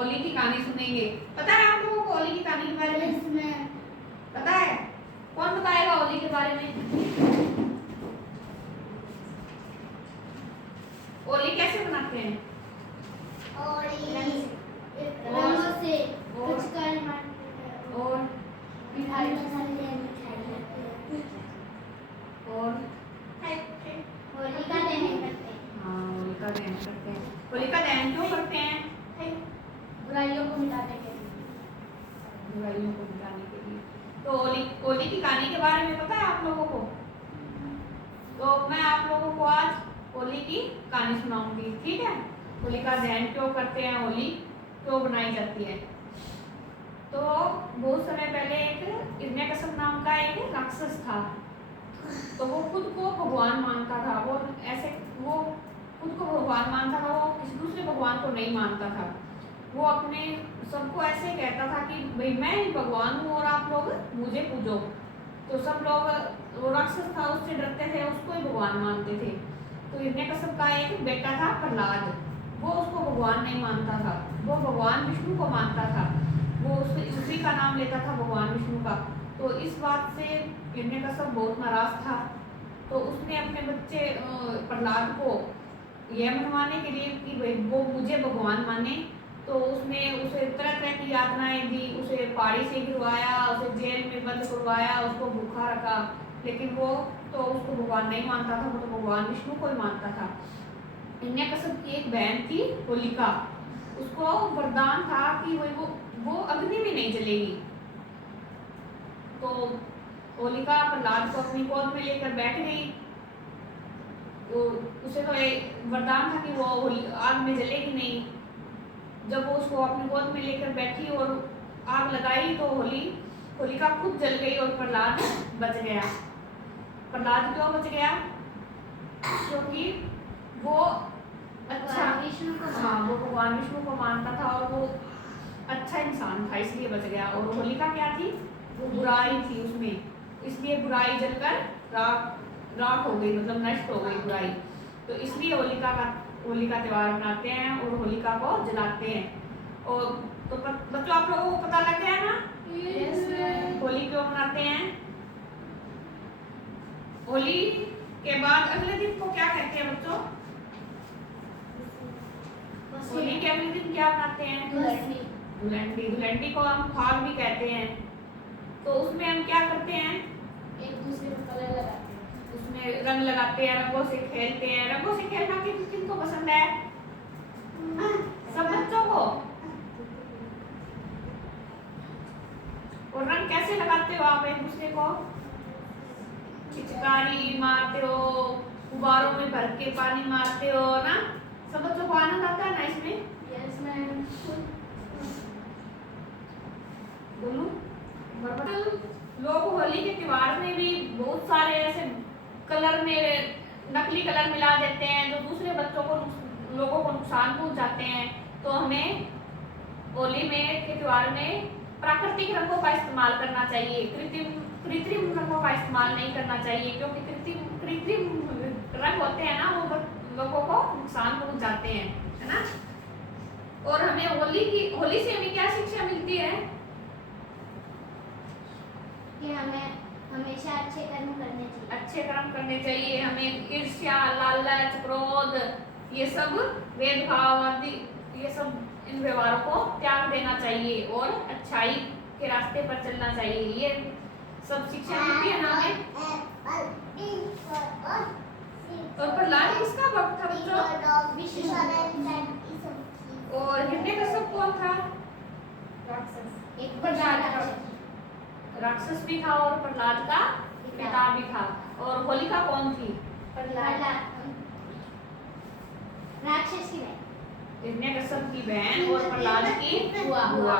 होली की कहानी सुनेंगे। पता है आप लोगों को होली की कहानी के बारे में? पता है? कौन बताएगा होली के बारे में? होली कैसे बनाते हैं? रंगों से पिचकारी मारते हैं और मिठाई खाते हैं। और होलिका दहन करते हैं। हाँ, होलिका दहन करते हैं। होलिका दहन क्यों करते हैं? बुराइयों को मिटाने के लिए। बुराइयों को मिटाने के लिए। तो होली की कहानी के बारे में पता है आप लोगों को? तो मैं आप लोगों को आज होली की कहानी सुनाऊंगी, ठीक है? होलिका दहन क्यों करते हैं, होली क्यों बनाई जाती है। तो बहुत समय पहले एक हिरण्यकश्यप नाम का एक राक्षस था। तो वो खुद को भगवान मानता था। वो खुद को भगवान मानता था। वो किसी दूसरे भगवान को नहीं मानता था। वो अपने सबको ऐसे कहता था कि भाई मैं ही भगवान हूँ और आप लोग मुझे पूजो। तो सब लोग, वो राक्षस था उससे डरते थे, उसको ही भगवान मानते थे। तो हिरण्यकश्यप का एक बेटा था प्रहलाद। वो उसको भगवान नहीं मानता था, वो भगवान विष्णु को मानता था। वो उसी का नाम लेता था, भगवान विष्णु का। तो इस बात से हिरण्यकश्यप बहुत नाराज था। तो उसने अपने बच्चे प्रहलाद को यह मनवाने के लिए कि भाई वो मुझे भगवान माने, तो उसने उसे तरह तरह की यातनाएं दी। उसे पहाड़ी से गिरवाया, उसे जेल में बंद करवाया, उसको भूखा रखा। लेकिन वो तो उसको भगवान नहीं मानता था, वो तो भगवान विष्णु को ही मानता था। हिरण्यकश्यप की एक बहन थी होलिका। उसको वरदान था कि वो अग्नि में नहीं जलेगी। तो होलिका प्रहलाद को अपनी गोद में लेकर बैठ गई। उसे तो एक वरदान था कि वो आग में जलेगी नहीं। जब वो उसको अपनी गोद में लेकर बैठी और आग लगाई तो होलिका खुद जल गई और प्रहलाद बच गया। प्रहलाद क्यों बच गया? क्योंकि वो वो भगवान विष्णु को मानता था और वो अच्छा इंसान था, इसलिए बच गया। और होलिका क्या थी? वो बुराई थी उसमें, इसलिए बुराई जलकर राख हो गई, मतलब नष्ट हो गई बुराई। तो इसलिए होलिका त्योहार मनाते हैं और होलिका को जलाते हैं। और तो बच्चों आप लोगों को पता लग गया ना होली क्यों मनाते हैं? होली के बाद अगले दिन को क्या कहते हैं बच्चों? होली के अगले दिन क्या मनाते हैं? धुलंडी। धुलंडी को हम फाग भी कहते हैं। तो उसमें हम क्या करते हैं? एक दूसरे को कलर लगाते हैं, उसमें रंग लगाते हैं, रंगों से खेलते हैं। रंगों से खेलना किनको पसंद है? सब बच्चों को। और रंग कैसे लगाते हो आप एक दूसरे को? पिचकारी मारते हो, गुब्बारों में भर के पानी मारते हो ना। सब बच्चों को आनंद आता है ना इसमें? Yes ma'am. बोलूं? लोग होली के त्योहार में भी बहुत सारे ऐसे कलर में नकली कलर मिला देते हैं जो दूसरे लोगों को नुकसान पहुंचाते हैं। तो हमें होली में के त्योहार में प्राकृतिक रंगों का इस्तेमाल करना चाहिए। कृत्रिम रंगों का इस्तेमाल नहीं करना चाहिए, क्योंकि कृत्रिम रंग होते हैं ना, वो लोगों को नुकसान पहुंचाते हैं, है ना। और हमें होली से हमें क्या शिक्षा मिलती है? कि हमें हमेशा अच्छे कर्म करने चाहिए। अच्छे कर्म करने चाहिए। हमें ईर्ष्या, लालच, क्रोध, ये सब भेदभाव आदि, ये सब इन व्यवहारों को त्याग देना चाहिए और अच्छाई के रास्ते पर चलना चाहिए। ये सब शिक्षा मिलती है ना हमें। और प्रहलाद किसका भक्त था बच्चों? और हिरण्यकश्यप कौन था? राक्षस भी था और प्रहलाद का पिता भी था। और होलिका कौन थी? राक्षस की बहन, हिरण्यकश्यप की बहन और प्रहलाद की बुआ।